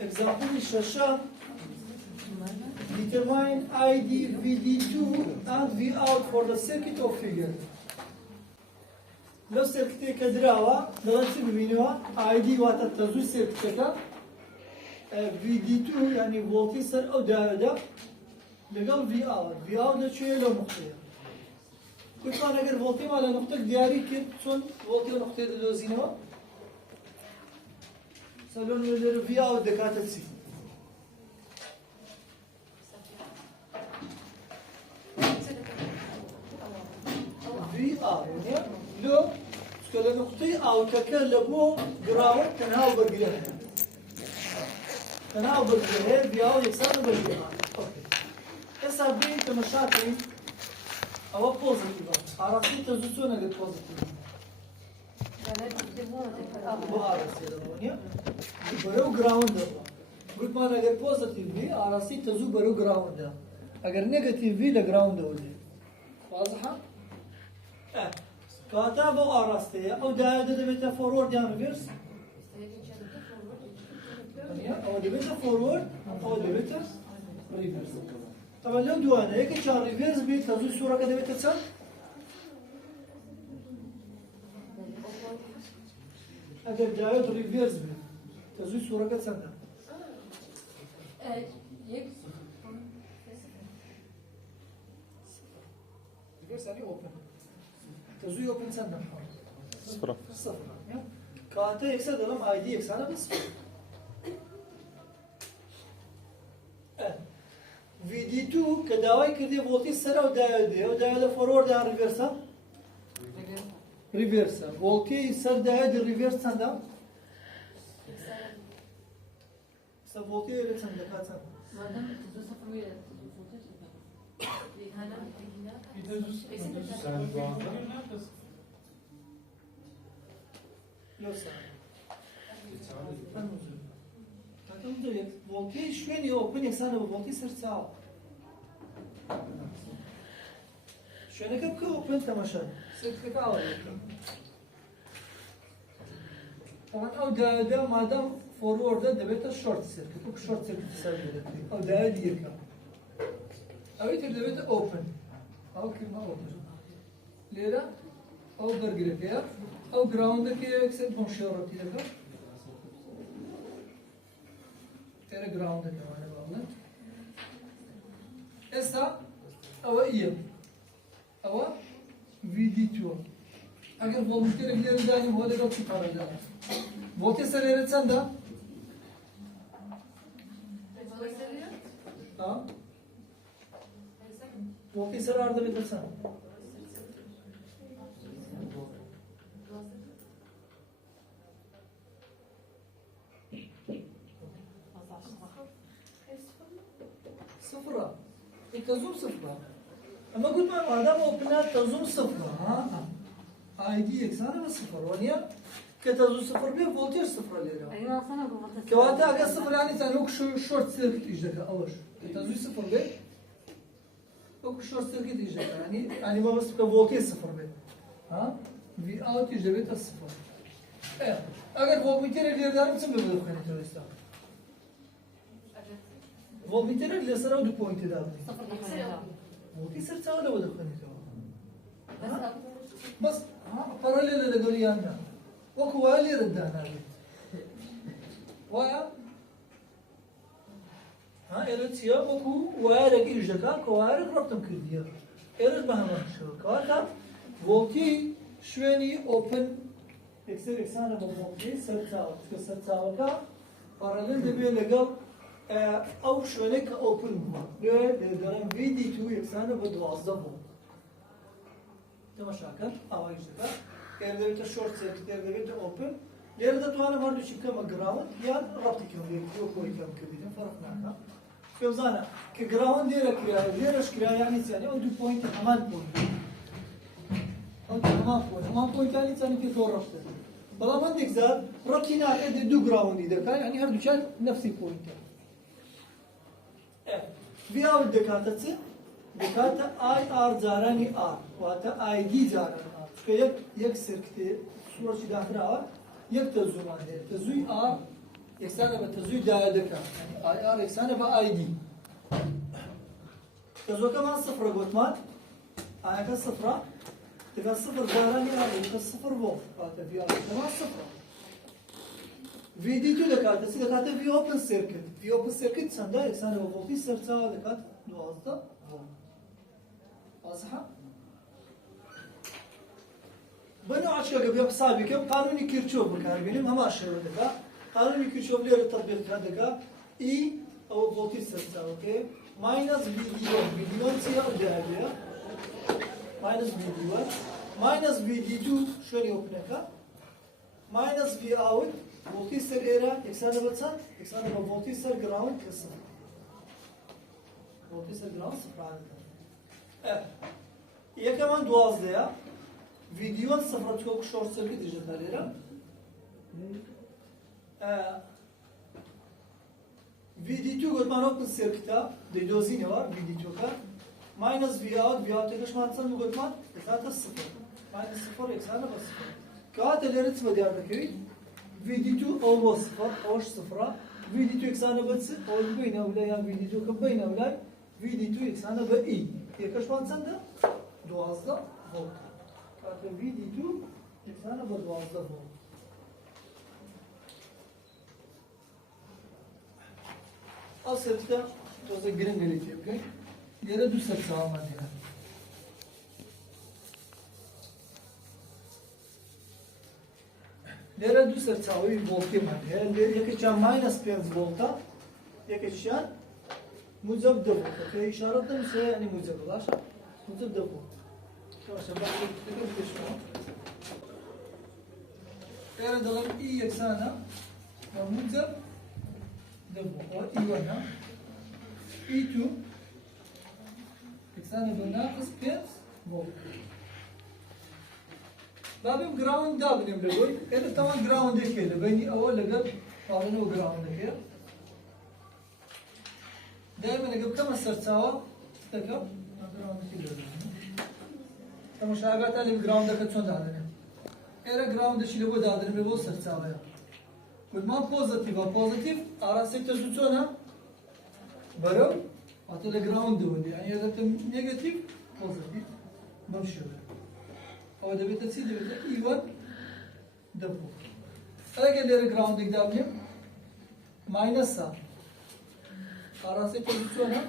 example الشاشة determine ID VD2 and V out for the circuit of figure. لو سيركتي كدراوة دلتي ببينوها ID واتا تزوج سيركتك VD2 يعني فولتي سر أو دايودة لقل V out. V out ده شوية لو نقطة. كل ما نقدر فولتي على نقطة دياري كيف شون فولتي ونقطة دلوزينها. سالون ولر V out دكاتة سي. V out يعني لو كل نقطة أو تكلموا جراوند تناو برجلها. تناو برجلها V out يكسر برجلها. أوكي. هسا بين تمشاتين أو بوزيتيف. عرفتي تزوجون على بوزيتيف. بارس يا دنيا. برو جراوند. قلت ما أنا أجر بوزيتيف بي عرفتي تزوج برو جراوند. أجر نيجاتيف بي لجراوند أولي. واضحة؟ كاتب أو عرفتي أو ده بيتا فورورد يعني ريفرس. أو ده بيتا فورورد أو ده بيتا ريفرس. طبعا لو دوانا هيك شار ريفرس بي تزوج صورة كده بيتا تصل. أجر دايود ريفرس بي تزوج صورة كده تصل. ريفرس يعني أوبن. تزوج أوبن صندوق. صفر. صفر. كانت يكسر دلهم ID يكسر بس. VD2 كداوي كذي فولتي سر أو دايود فورورد أو ريفرسا. ريفرسا. فولتي سر دايود ريفرس صندوق. سر فولتي ريفرس صندوق كاتب. لو سر. تمام. فولتي شوين يوبن يسانه بفولتي سر ساعة. شوينك بكو اوبن تماشا. سرك أول. طبعا أو ده ما دام فورورد ده بيته شورت سيركت. بوك شورت سيركت تساوي ده. أو ده ديركا. أو يتر ده بيته اوبن. أو كلمة اوبن. ليرة أو برجر كيا أو جراوند كيا يكسر بمشيارة كذا. ترى جراوند كمان بعضنا. إسا أو إيام أو VD2. أجر فولتي رجلي رداني هو اللي قصدي فارق ده. فولتي سريرة سندا. ها؟ فولتي سر أردا بيترسان. صفرة. تزوم صفرة. أما قلت ما هذا ممكن تزوم صفرة. ها. ID يكسر بس صفر. ونيا كتزوم صفر بيه فولتير صفر ليرة. أيوة أصلاً قلت. كواتا أجا صفر يعني تانوك شورت سيركت إيجاك أولش. كتزوم صفر بيه. وك شورت سيركت إيجاك يعني ما بس كفولتير صفر بيه. ها. في أوت إيجابية الصفر. أجر فولتير اللي يردان بسمع بدخني ترى فولتير اللي سرعة دو بوينت ده. فولتير سرعة ولا بدخني ترى. بس paralel اللي قال يانا وكوالي ردانا ويا إيرت يا وكو وارق إيجاكا كوارق ربطم كرديا إيرت مهما شو كارتا فولتي شويني open إكسانة بفولتي سرتاو كسرتاو كا paralel دبي لقال أو شويني كopen ده دارم VD2 إكسانة بدوازده تماشاكن أو يجيبها إذا بيت شورت سيركت إذا بيت أوبن لأن تطوانه ما نشيك كم جراوند يا ربطي كم يكتيو كوي كم كبيرين فرق معك كوزانا كجراوند ليرش كرايا يعني أو دو بوينت همان بوينت أو همان بوينت يعني ثاني في طور ربطه بلا ما عندك زاد ركينا كده دو جراوند إذا كان يعني هردو شان نفس البوينت في أول دكاتة دكاتة IR زاراني R وهذا ID زاراني R كيف يكسر كتير صورة شدة آخر يك تزوم عليه تزوي R يكسانه بتزوي دايدك يعني اي ار يكسانه باي دي تزوي كمان صفر قوتمان انا كصفرة تبقى صفر داراني ار كصفر فولت هذا في ار كمان صفر في دي 2 دكات سي دكات في اوبن سيركت في اوبن سيركت سندا يكسانه بفولتي سرتا دكات 12 فولت واضحه بنو عشان قبل حسابي كم قانون كيرشوف بكاربينم هم اشهر دكا قانون كيرشوف ليه التطبيق هذا اي او فولتي سرتا اوكي ماينس في دي 1 في دي 1 سي او دهبيه ماينس في دي 1 ماينس في دي 2 شو يوبنكا ماينس في اوت فولتي سر ايرا يكسانه بتصل يكسانه بفولتي سر جراوند كسر فولتي سر جراوند صفر يا كمان دوازده فيديو صفر تكوك شورت سيركت ديجيتال ايرا فيديو قلت ما نوبن سيركتا دي دوزينه وا فيديو كا ماينس في اوت ايش ما تصل قلت ما ثلاثة صفر ماينس صفر يكسانه بس كات اللي رتبه ديال بكري فيديو او صفر اوش صفرة فيديو يكسانه بس او بينه ولا يا فيديو كبينه ولا فيديو يكسانه باي يكش ما تصل دوازده فولت كاتب فيديو يكسانه بدوازده فولت أصلاً توزع جرين قريتي أوكي يلا دوسر سوا ما دينا يلا دوسر سوا فولتي ما دينا يك كان ماينس 5 فولتا يك كان موجب ده فولت أوكي إشارة ده مثل يعني موجب لاش موجب ده فولت شو شباب تقدر تشوفه يلا دلهم إي يكسانه موجب E1 E2 يكسانه بناقص 5 فولت بابم جراوند دابني بقول إذا طبعا جراوند كده بيني أول لقب قالوا جراوند كده دائما لقب كم سرتاوا تكب جراوند كده طبعا شاغات على جراوند كتشون دادني إذا جراوند شيء لو دادني بقول سرتاوا ما بوزيتيف على 6 زوجنا برو هذا الجراوند ودي يعني إذا كان نيجاتيف بوزيتيف بمشي أو ده بتسيد ده إيوان دبو أجل الجراوند قدامي ماينس على 6 زوجنا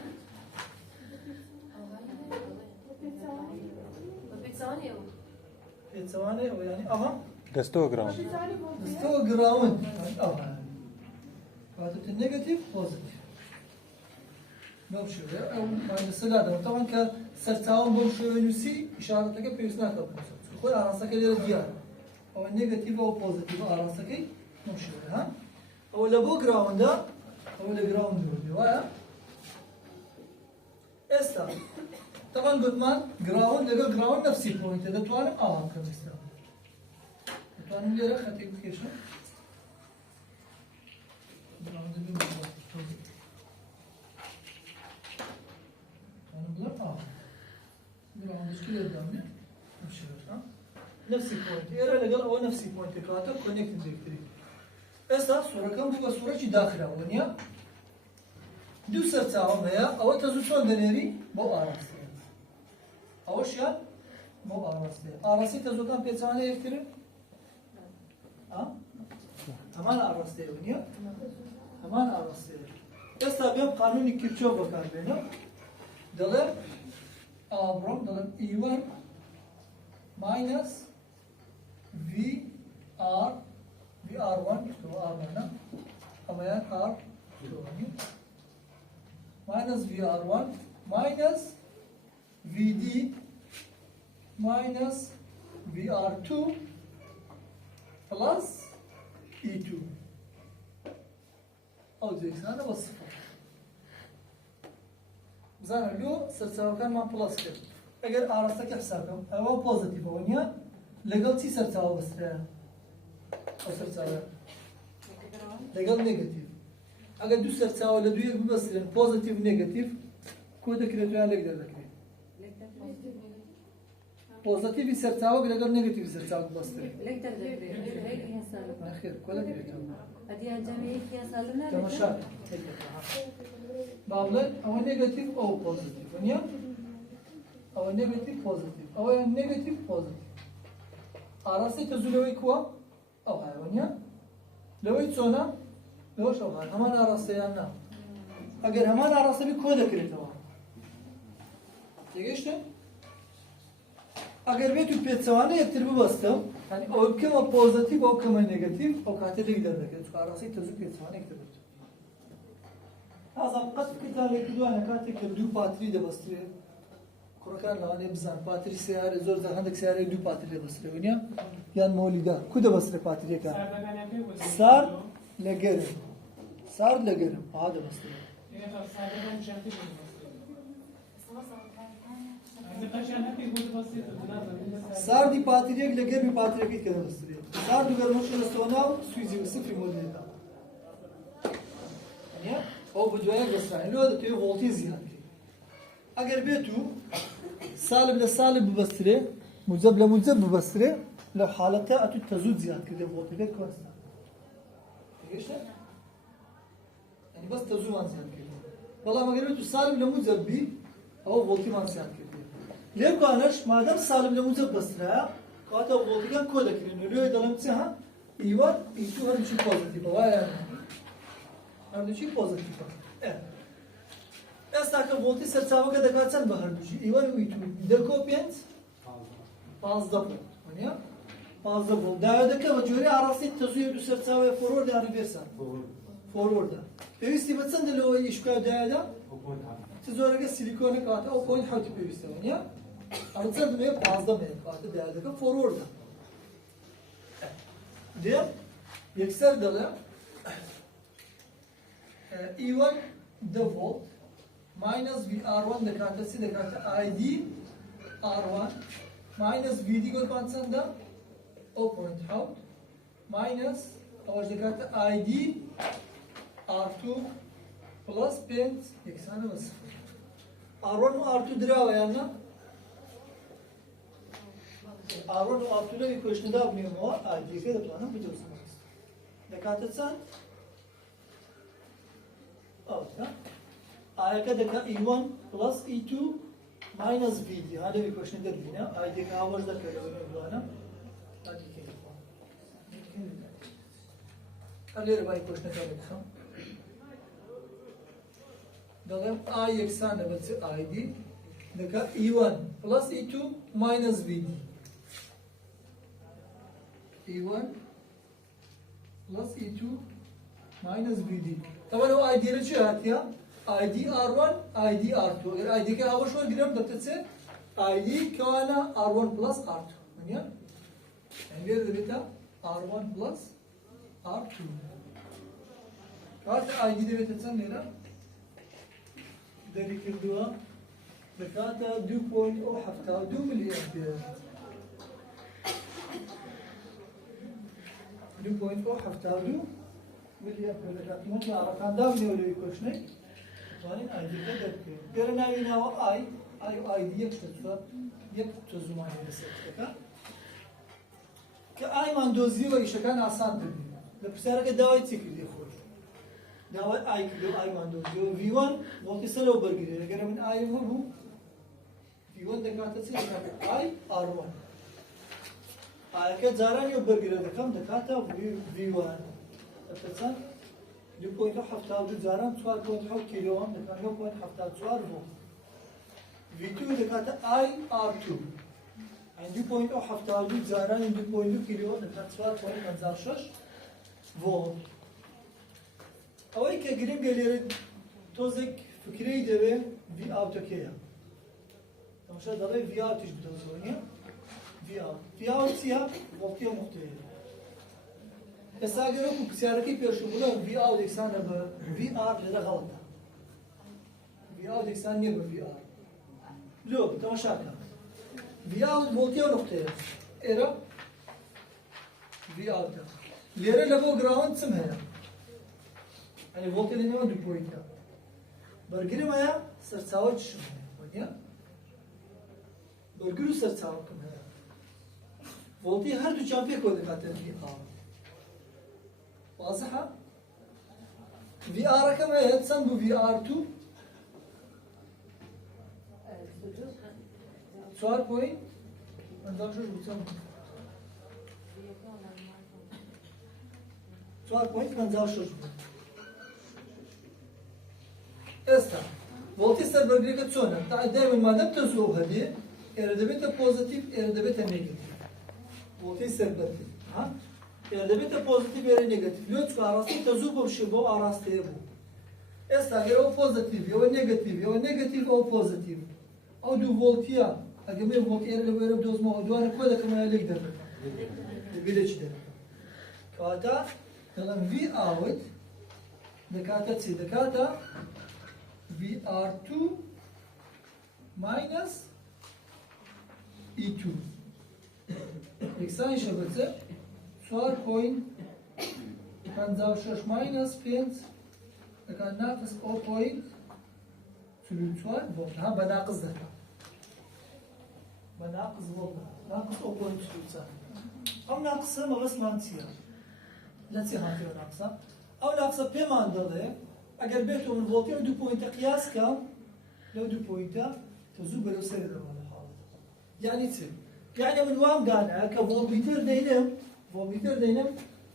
ثواني أو يعني أها دستو جراوند دستو جراوند أها هذا النيجاتيف بوزيتيف بمشي أو ماينس هذا طبعا كسرتاون بمشي ينسي إشارة لك بيسنا كبوزيتيف خوي أراسك اللي ديار أو النيجاتيف أو بوزيتيف أراسك بمشي ها أو لبو جراوند أو الجراوند ودي ويا إستا طبعا قلت ما جراوند لقى جراوند نفسي بوينت إذا توانم كم إستا توانم ليه رخ هتيجي كيشة جراوند اللي موجود توانم بلا جراوند إيش كده قدامي نفسي ها نفسي بوينت إيرا لقى أو نفسي بوينت كاتب كونكت ديكتري إستا صورة كم بقى صورة شي داخلة ونيا دو سرتاوم هيا أو تزوجون دنيري مو أراسي أوش يا مو أراسي تزوجان بيتزانة يكتري همان أراسي ونيا همان أراسي إستا بيم قانوني كيرشوف بكار بينه دلهم أبرم دلهم E1 minus VR1 تو R1 أما يعني R2 minus VR1 minus VD minus VR2 plus E2 أو زي هذا والصفر زين لو سرتاو كان ما بلس كده أجر أرسلك حسابكم أو بوزيتيف ونيا لقلتي سرتاو بس أو سرتاو لقل نيجاتيف أجر دو سرتاو ولا دو يك بس بوزيتيف نيجاتيف كودا كريتويا لقدر ذكري بوزيتيف سرتاو لقل نيجاتيف سرتاو بس لقدر ذكري ما خير كودا كريتويا هذه الجمعية فيها سالنا تماشا معمولا أو نيجاتيف أو بوزيتيف ونيا أو نيجاتيف بوزيتيف أو نيجاتيف بوزيتيف أراسي تزولوي كوا أو هاي ونيا لو يتسونا لوش أو هاي همان أراسي أنا أجر همان أراسي بكوا ذكرت تمام تيجيش اگر به تو پیتسوانه یکتر ببستم یعنی او کم پوزیتیو او کم نگاتیو او کاته دیگر دکه تو کاراسی تزو پیتسوانه یکتر بود هذا قد كتاب يقولوا أنا كاتك دو باتري ده بستري كركان لانه بزن باتري سيارة زور زر عندك سيارة دو باتري ده بستري ونيا يان مولدا كده بستري باتري كان صار لجرم صار لجرم هذا بستري صار دي باتري لجرم باتري كده بستري صار دو جرمش لسونا سويزي صفر مولدا ونيا او بدوية بسرعة لو ده تيو فولتي زيادة اگر بيتو سالب لسالب ببستري موجب لموجب ببستري لو حالتها اتو تزود زيادة كده فولتي بيت كونستا ايش يعني بس تزود مان زيادة كده والله ما قريتو سالب لموجب بي او فولتي مان زيادة كده ليه قانش ما دام سالب لموجب بستري قاعدة فولتي كان كودا كده لو يدلمتها ايوه ايتو هذا شيء بوزيتيف وايا هردوچی پوزیتیو است. استاک volti serçava که دکاتن به هردوچی. ایوان ویتو دکوپینت 15 بود. ونیا 15 بود. داده که وجوری عراسی تزویر دو serçava forward یا reverse. forward. پیوستی بتسن دلو ایشکا داده. تزوره که سیلیکون کاته او پوینت حتی پیوسته ونیا. ارزد میه 15 میه کاته داده که forward. دیم یکسر دله. E1 the volt minus VR1 the ID R1 minus VD को कौन सा अंदर O point out minus और दिखाता ID R2 plus pent एक साना बस R1 और R2 दिरा हुआ है ना R1 और R2 ले क्वेश्चन दा अपने मो ID के दप्लाना बिजो समझ दिखाता सा आया का देखा E1 plus E2 minus VD هذا भी क्वेश्चन कर दिया आई देखा आवर्स दा कर रहे हो ना आज के अगले भाई क्वेश्चन कर रहा हूं दगम I एक्सान है बच्चे ID देखा E1 plus E2 minus VD E1 plus E2 minus VD طبعا هو ID له شو هاتيا ID R1 ID R2 अगर ID के आवर शो ग्राम दत्त से ID كوانا R1 plus R2 يعني غير ذلك R1 plus R2 كات ID ده بتتسن هنا ذلك الدواء بكاتا 2.0 ملي أمبير 2.0 ملي أمبير لكن مطلع رقم داوي ولا يكوشني وانين اي دي كده كيرنا هنا اي دي يكتب يكتزمان يسكتك كاي ماندوزي ويشكان آسان تبي لبسارة كدواي تيكل يخوي دواي اي كده اي ماندوزي V1 وتصل وبرجري اگر من اي هو V1 دكاتة سي اي R1 اي كزاران يبرجري دكام دكاتة V1 اتفهم 2.7 زاران 2.7 كيلو أم دكان 2.7 فولت V2 دكان I R2 عندي 2.7 زاران 2.2 كيلو أم دكان 2.16 فولت أوي كجريم قليل توزك فكري دبي في أوت كيا تمشي دبي في أوت تجيب توزونيا في أوت سيا فولتيا مختلفة بس اگر اون بسیاری پیشوبولا وی آو دیکسان به وی آر لذا غلطه وی آو دیکسان نیه به وی آر لو تماشا کن وی آو voltiya نقطه ایرا وی آو تا لیره لبو گراوند سم هیا یعنی voltiya دنیا دو پوینتا برگری مایا سرچاو چشم ونیا برگرو سرچاو کم هیا voltiya هر دو چامپی کو دکاتر وی آو واضحة؟ VR كم هي تسمى VR2 سؤال بوين نظام شو بتسمى سؤال بوين نظام شو استا volti ser bölgregazione دائما ما دام تزوج هذه اردبيتها بوزيتيف اردبيتها نيجاتيف volti ser bölge ها اردبيتها بوزيتيف اردبيتها نيجاتيف لو تسكو اراستی تزوج بشبو اراستی بو استا اگر او پوزیتیف یا نيجاتيف او پوزیتیف او دو voltiya اگر می volti ارد ويرب دوز ما دوار كودا كما يليك در بيلش در كاتا يلا في اوت دكاتا تسي دكاتا VR2 minus E2 eksen şebeke suar coin kan zavşoş minus 5 kan naqis 0.3 volt ha بناقص ده بناقص volt ناقص 0.3 او ناقصه ما بس منسيه لا تصير ناقصه او ناقصه بمان ضده اگر بيتو من فولتي دو بوينت قياس كم لو دو بوينت تزوب لو سير ولا حال يعني تصير يعني من وام دانا كفولتميتر دينم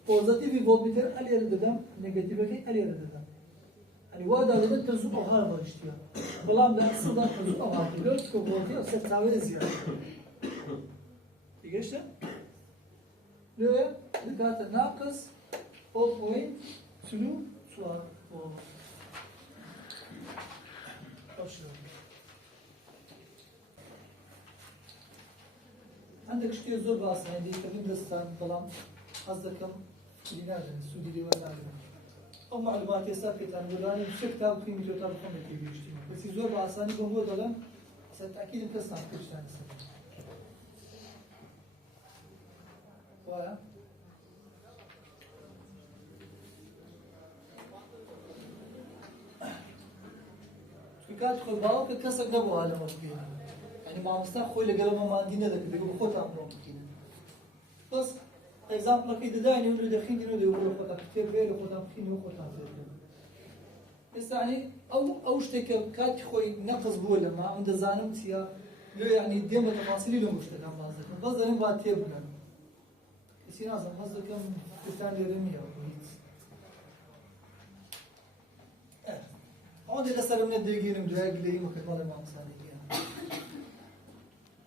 بوزيتيف فولتميتر عليه رددم نيجاتيف كي عليه رددم يعني وادا لما تزوب هذا باشتيا بلام ده اصلا تزوب هذا لو تكو فولتي او ستاوي زياده يجيش لو دكات ناقص 0.2 سؤال عندك شتي زور باص عندي تبين دستان بلام قصدكم لنادم سودي دي ولا او معلومات يسار في تنظراني بشكل او قيمة يطلب خمسة تيجي يشتري بس زور باصاني بمو دلم ستأكيد انت صنع كل شيء وايا كانت خو باو كسر نبو على مكينة يعني ما مستان خوي لقلب ما عندنا ذاك بيقول خو تعملوا مكينة بس example كده دايني يقولوا دخين دينو يقولوا خو كتير بيرو خو تعملين وخو تعملين بس يعني او شتى كات خوي نقص بولا ما عند زانم تيا لو يعني ديما تفاصيل له مشتغل بعضكم بس ظلم باتيب لنا كسي ناس قصدكم تستعمل رميه عندي لسه من الدقيقين مدرج لي مكتوب ما مصالحين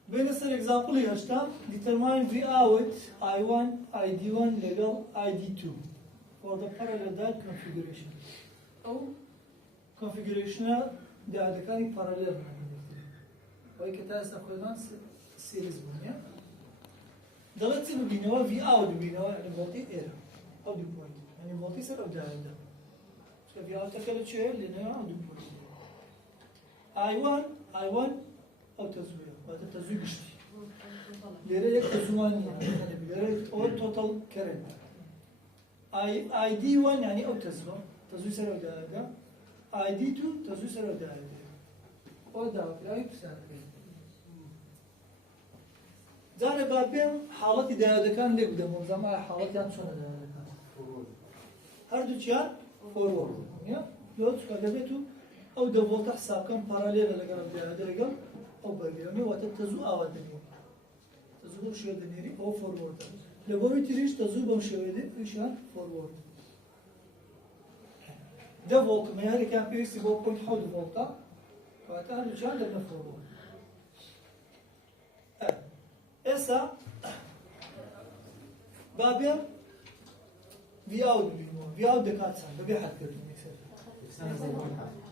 بين السر example هشتم determine V out I1 ID1 level ID2 for the parallel diode configuration أو configuration ده كان parallel وهي كتير استخدمنا series بنيا دلت سبب بينوا V out بينوا يعني voltage error أو دي point يعني voltage سبب ده في أرتكلت شيء لأنه عنده I1 أو تزوير وهذا تزوير بشتي ليريك تزواني يعني ليريك أو total current ID1 يعني أو تزوير سرعة دائرة ID2 تزوير سرعة دائرة أو دائرة لا يبسط زاني بابين حالتي دائرة كان ليه بدهم زمان حالتي عن شلون دائرة كان هردو چیان فورورد یا لوت کدبتو او د ولت حساب کم پارالیل لګرم دی درګم او برګم او ته تزو اوت دی تزو شو د نيري او فورورد لګوي تریش تزو بم شوی دی اشان فورورد ده ولت مې هر کان پیس بو پوینټ حد ولت فاته هر جان د فورورد اسا بابير في اوت دكات سان ببي حد كده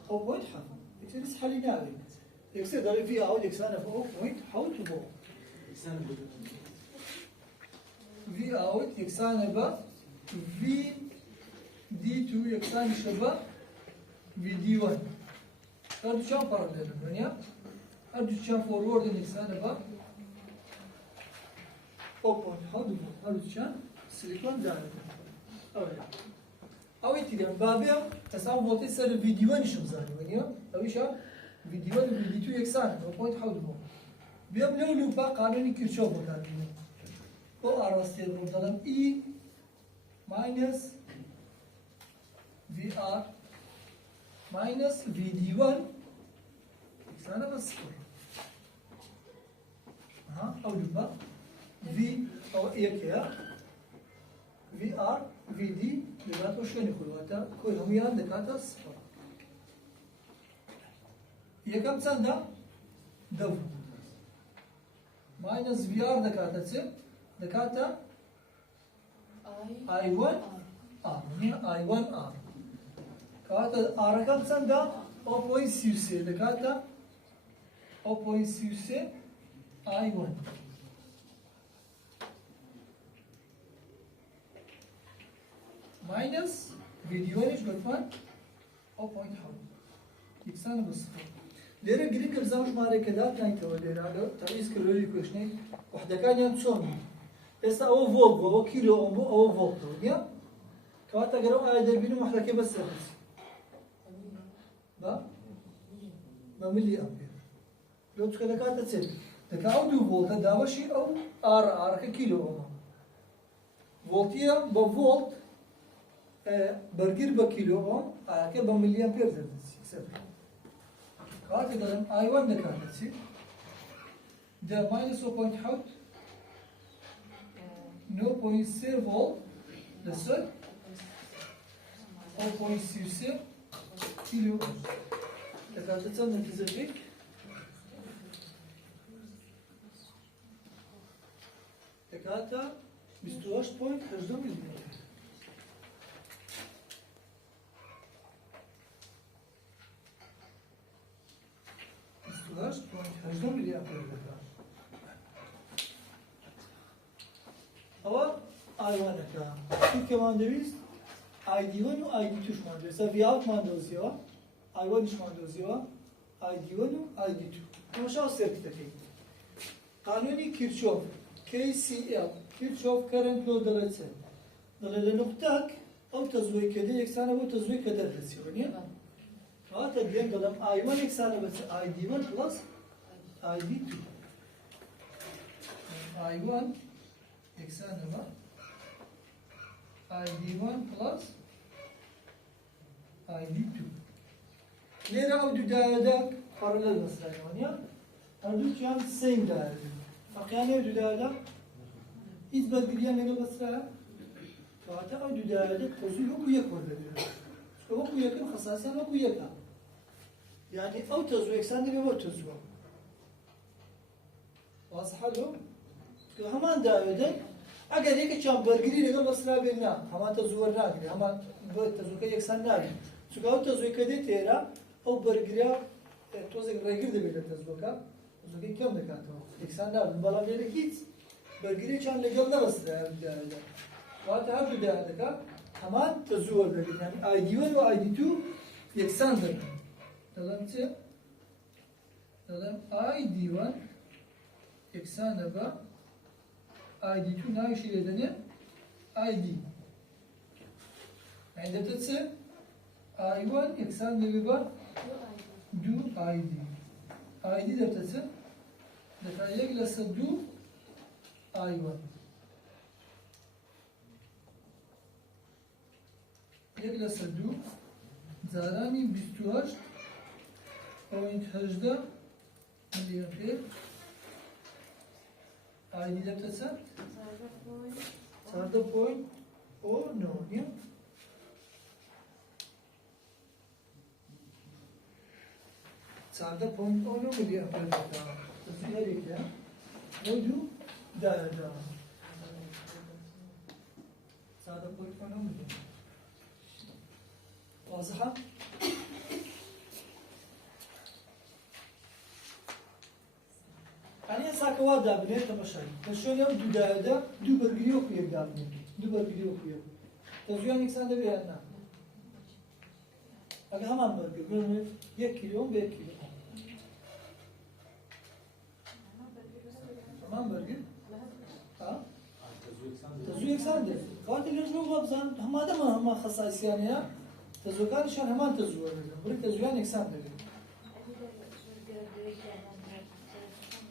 او بوينت حد يكسر حالي نادي يكسر داري في اوت يكسر فوق بوينت حاول تبو في اوت يكسر با في دي 2 يكسر شبا في دي 1 هذا شان باراليل يعني هذا شان فورورد يكسر با او بوينت حاول هذا شان سيليكون داري أو يتدين بابيا تساوي فولتي سر الفيديو نشوف زاني ونيا أو إيش فيديو الفيديو يكسر أو بوينت حول مو بيوم لو لوبا قانوني كيرشوف وكانين أو أرستيل مبتلم E minus VR ماينس في دي 1 يساوي بس صفر. أو دبا في أو إيكيا في آر في دي دكات وشين يقولوا كل هم يان دكات صفر. يكم سندا دو ماينس في آر دكات تصير دكات I 1 R هنا I 1 R كات R كم سندا 0.6 دكات 0.6 I 1 ماينس فيديو ايش قلت 0.1 يكسر بالصفر. ليرة قريب كبزاوش ماري كذا كان يتولى ليرة تعيس كلوري كوشني وحدة كان ينتصون إسا أو فولت أو كيلو أو فولت ونيا كواتا قرأوا آية دربينو محركة بس سهلس با ملي أمبير لو تخلى كاتا تسيب دكا أو دو فولت داوشي أو آر كيلو أو فولتيا بفولت برجر بكيلو أو آية بملي أمبير زادس سهل كاتا قرأم آي 1 دكاتا تسيب ده minus 0.8 0.6 volt للسد 0.6 كيلو دكاتا تصنع تزكيك دكاتا 28.8 ملي أو آي 1 أكا في كمان دويس آي دي 1 و آي دي 2 شمان دويس في اوت مان دوزيوا آي 1 شمان دوزيوا آي دي 1 و آي دي 2 نمشاو سيركت تكي قانوني كيرشوف كي سي ال كيرشوف كارنت لو دلتسن دلل نقطك أو تزوي كده يكسانه أو تزوي كده دلسيونيا هذا بيان دلم آي 1 يكسانه بس آي دي 1 بلس آي دي 2 آي 1 يكسانه بقى ID1 plus ID2 ليه أو دو دايرة paralel مثلا يعني هردوش يعني same دايرة فقيانة دو دايرة إذا بدريان نقول مثلا فهذا أو دو دايرة تزوج هو يكون بدري هو يكون خصائص هو يكون يعني أو تزوج إكسان أو تزوج واضح له همان دايرة اگر یک چند برگری نگاه مثلا بین نه همه تزویر نگیری همه باید تزویر یکسان نگیری چون او تزویر کدی تیرا او برگریا توزیک رگرده بیل تزویر کم نکات یکسان نگیری بالا میره کیت برگری چند نگاه نبسته وقت هر دو داره که همه تزویر بگیری یعنی ID1 و ID2 یکسان داره دادم چه دادم ID1 یکسان با ID2 ناوي شيء لدنيا ID عند تتسع I1 يكسان لبيبا دو ID ده تتسع ده يجلس دو I1 يجلس دو زاراني 28.8 ملي أمبير ID ده تتسع 4.09 4.09 ملي أمبير تصير هيك يا موجو ده 4.09 ملي واضحة؟ أنا ساكوا دابني تمشي تشون يوم دو دادا دو برجريو كويك دابني دو برجريو كويك تزوجان إنسان ده بيانا أجا همان برجر بيرمي 1 كيلو ب 1 كيلو همان برجر ها تزوج إنسان ده قاعد يلزمه بابزان هما خصائص يعني يا تزوجان شان همان تزوج بري تزوجان إنسان ده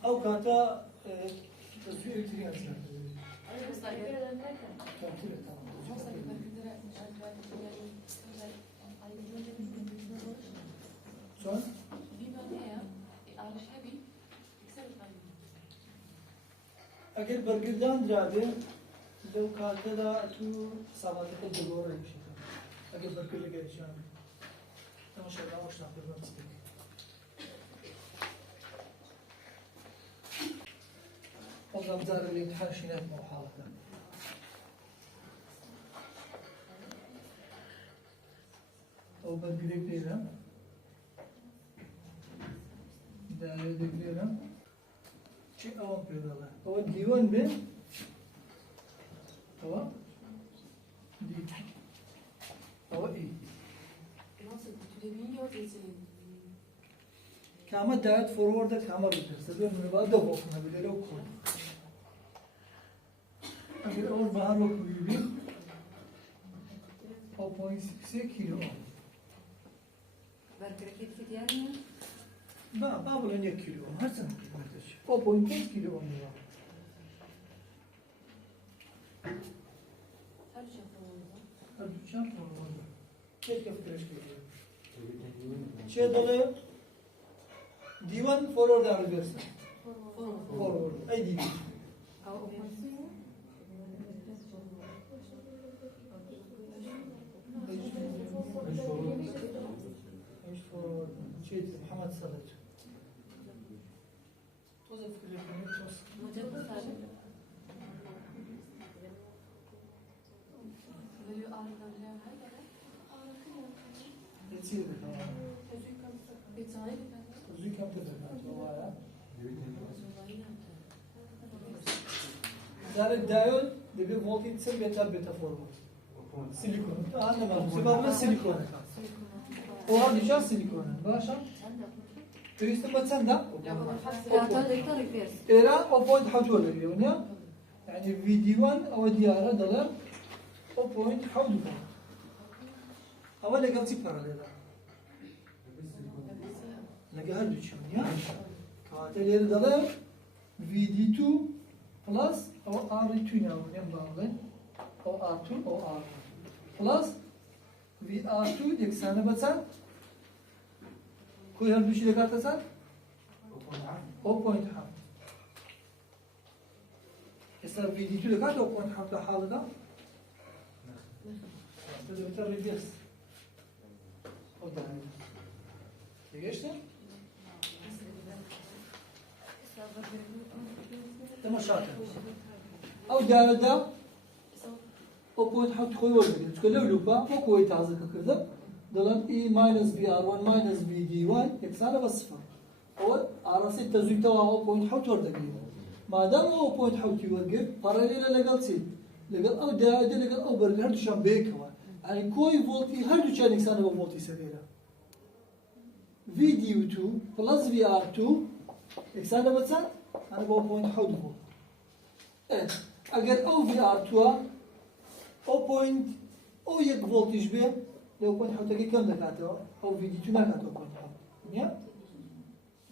أو كانتا تزوير يتري أصلا. اگر برگردان درابه لو کاتدا تو حساباتك الدورة يمشي اگر برگرد لقيتشان تمشي الله وش نعطي بنسبك والله مزار الامتحان شينات مرحلة أو برگرد ليلة داية دقيقة شيء أول بيضاء هو ديوان به هو دي هو إيه كاما دايت فورورد كاما بيتر سبب من بعد دبوك نبيله لو كون أجل أول بحر وكويبي 0.6 كيلو بركركيت كتير بابا لن 1 كيلو هر سنة 0.5 كيلو هل كيف تشكيل شيء ضل ديوان فورورد على الريفرس فورورد أي ديوان ايش فورورد شيء محمد صلاح توظف مجرد ثابت يصير زي كم زار الدايول دبي فولتي تسمى بيتا فورورد سيليكون أنا ما سبب سيليكون وهذا جا سيليكون باشا تريد مثلا ده إيرا أو بوينت حوجول اليوم يعني فيديوان أو ديارة دولار أو بوينت حوجول أول لقيت باراليلا لقى هردو شونيا كاتلير دولار في دي 2 بلس أو ار 2 ناو نبغى أو ار 2 أو ار بلس في ار 2 يكسانه بتسان كوي هردو شيء لقيت تسان 0.5 هسه في دي 2 لقيت 0.5 لحاله ده تقدر تريفيرس أو ده ليش ده مشاكل أو ده أو بوينت حط خوي ولا تقول لوبا أو كوي تعزك كذا دلنا إي ماينس بي آر 1 ماينس بي دي 1 يكسر بس صفر أو آر 6 تزوج توا أو بوينت حط ورد كذا ما دام أو بوينت حط يورجع باراليل لقال سيد لقال أو ده لقال أو برجع هردو شام بيك هو يعني كوي فولتي هردو شان يكسر بفولتي سبيله في دي 2 بلس في آر 2 يكسر بس أنا بقول بوينت حط فولت اگر او في ار 2 او بوينت او یک فولتج به لو بوينت حوت كم دكاتره او في دي 2 ما كانت بوينت حوت يا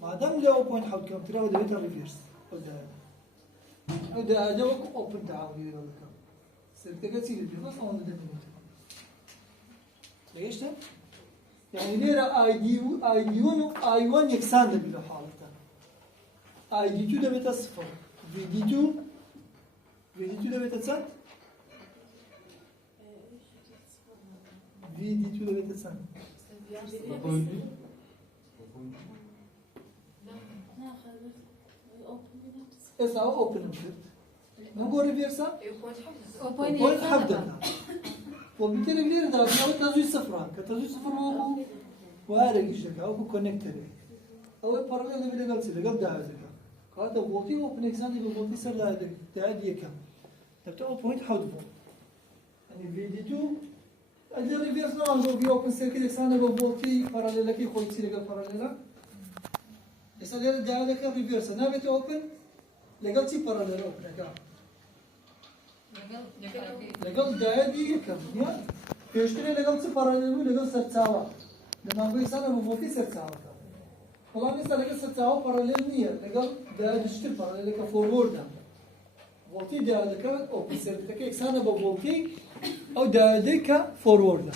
ما دام لو بوينت حوت كم ترى وده بيتر ريفيرس وده ده اوبن تعاون يقول لك سيرتك تصير بس اون ده ليش ده يعني نرى اي دي 1 اي 1 يكسان بلا حالته اي دي 2 ده بيتا صفر في دي 2 في دي 2 ده بيتا صفر في دي 2 ده بيتا صفر اسا اوبن كده نقول ريفيرسا اوبن حدد وبالتالي غير ده لو تزويد صفر كتزويد صفر هو وارق الشبكه او كونكتر او باراليل اللي قلت لك قبل هذا هذا فولتي اوبن اكزامبل فولتي سر هذا تعدي كم تبدا بوينت حد فولت يعني في دي 2 اللي ريفيرس نو في اوبن سيركت اكزامبل فولتي باراليل كي خوي تصير باراليل هسه اللي ده هذا ريفيرس انا بيت اوبن لقلتي باراليل اوبن كم لقل داعي كم يا بيشتري لقل سباراليل لقل سرتاوا لما نقول سنة مفوتي سرتاوا والله مثلا لقل سرتاوا باراليل نية لقل داعي تشتري باراليل كفورورد فولتي داعي كمان أو بسرتك كيك سنة بفولتي أو داعي كفورورد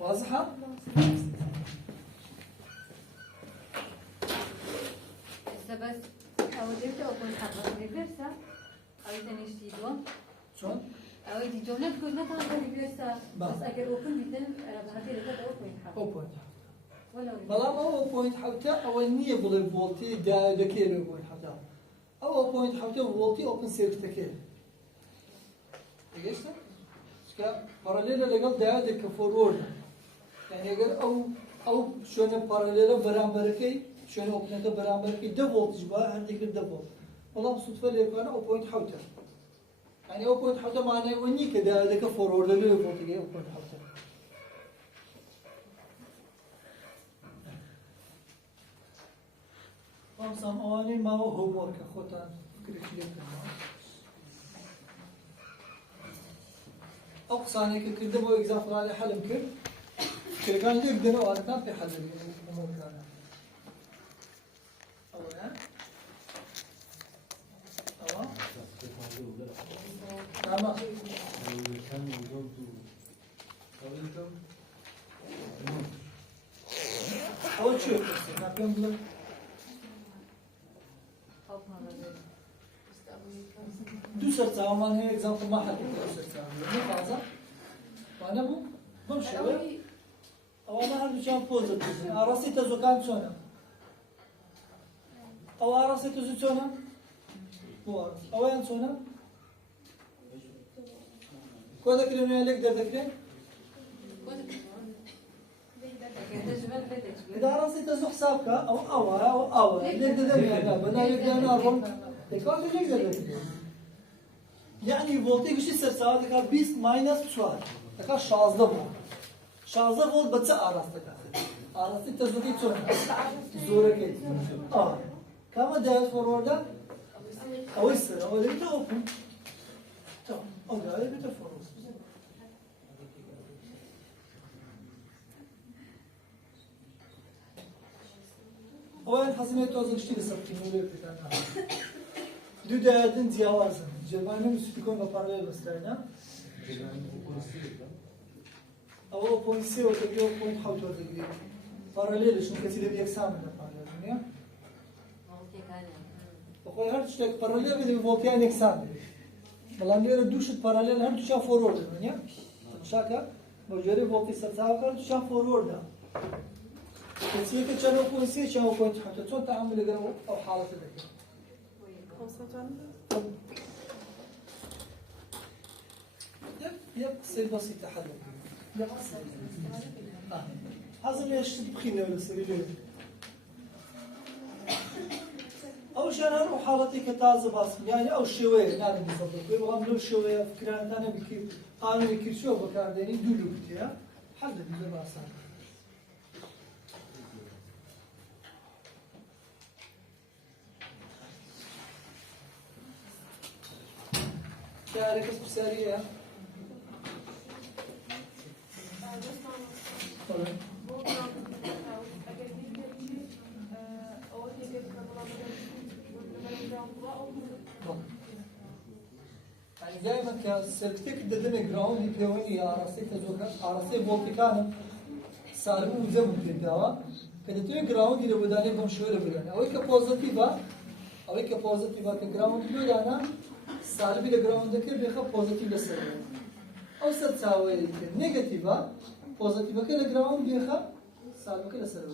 واضحة؟ بس أوديته أوبن حبة ريفرسا أو تنشتي دون چۆن؟ أو دي جملة كلها كان ريفرسا بله. بس أجر أوبن بدن بهذه الكذا أوبن حبة ئەو پۆینت ولا بەڵام ئەو پۆینت حوتە ئەوە نییە بڵێ ڤۆڵتی دایەکەی بێ پۆینت حوتە ئەو پۆینت حوتە ڤۆڵتی ئۆپن سێرکتەکەی تێگەیشتە؟ چکە پەرەلێلە لەگەڵ دایەدێک کە فۆرۆردە یعنی ئەگەر ئەو شوێنە پەرەلێلە بەرامبەرەکەی شوێنە ئۆپنەکە بەرامبەرەکەی 10 ڤۆڵتش بە هەندێکتر 10 ڤۆڵت بەڵام سوتفە لێکوانە ئەو پۆینت حوتە یعنی ئەو پۆینت حوتە مانای ئەوە نییە کە دایەدەکە فۆرۆردە لێ ڤۆڵتەکەی ئەو پۆینت حوتە خامسام ئەوانەی ماوە هۆموەرکە خۆتان فکرێکی لێ بکەنەوە ئەو قسانێک کە کردە بۆ ئێگزامپڵانی حەلم کرد فکرەکان لێ بدەنەوە ئەوانەکان پێ حەل دەبێن هۆموەرکانە ئەوەیە ئەوە تامە ئەوە چێ پرسێ پێم بڵێ دوو سەرچاوەمان هەیە ئێگزامپڵ حەل کرد دوو سەرچاوە نەفازە وانە بوو بەم شێوە ئەوانە هەردووچیان پۆزتیڤن ئاڕاستی تەزۆکان چۆنە ئەو ئاڕاستی تەزۆ چۆنە ئەوەیان چۆنە کۆ دەکرێن وێن لێک دەردەکرێن إذا راسي تزوج سابقة أو ليك ددري بنايك أنا أقول تكاد ليك ددري يعني فولتي كشي سرساعة تكاد 20 ماينس 4 تكاد 16 فولت 16 فولت بس أراسته أراسته تزوجي شون زورك كم ده فوروردا أو يصير أو ده بتوقف أو ده بتفورورد أولا حزمة توزن شتي بسبتين ولا بتاعنا دو دادن دياوازن جرمانة مسبيكون بپارلل بسترنا أو بوينت سي وتجي أو بوينت حوت وتجي بارلل شو كثير بيكسام من بارلل نيا بقول هر شيء بارلل بدي فولتيان إكسام بلان ليه دوشت بارلل هر دوشة فورورد نيا شاكا بجري فولتي سبساوكر دوشة فورورد كثير كتشانو بوينسي كتشانو بوينت حتى شو تعمل إذا أو حالة ذلك. يب سير بسيط حدا. يب سير. هذا ليش تبخينا ولا سرير. أول شيء أنا أروح حالتي كتازة بس يعني أو شوية نادي بالضبط. بيبغى منو شوية فكرة أنا بكير قانون بكير شو بكار ديني دولو بتيا حدا بيجي باسا. شارك بسرية. يعني دائما كسلكتك ددنا جراوند دي بيوني عرسي تزوجات عرسي بولتيكان سالمو زبون كداوا كدتوي جراوند دي بداني بم شويه بداني او كبوزيتيفا كجراوند بدانا سالبي لجراوند كير بيخا بوزيتيف لسر او ستساوي نيجاتيفا بوزيتيفا كجراوند بيخا سالبي لسر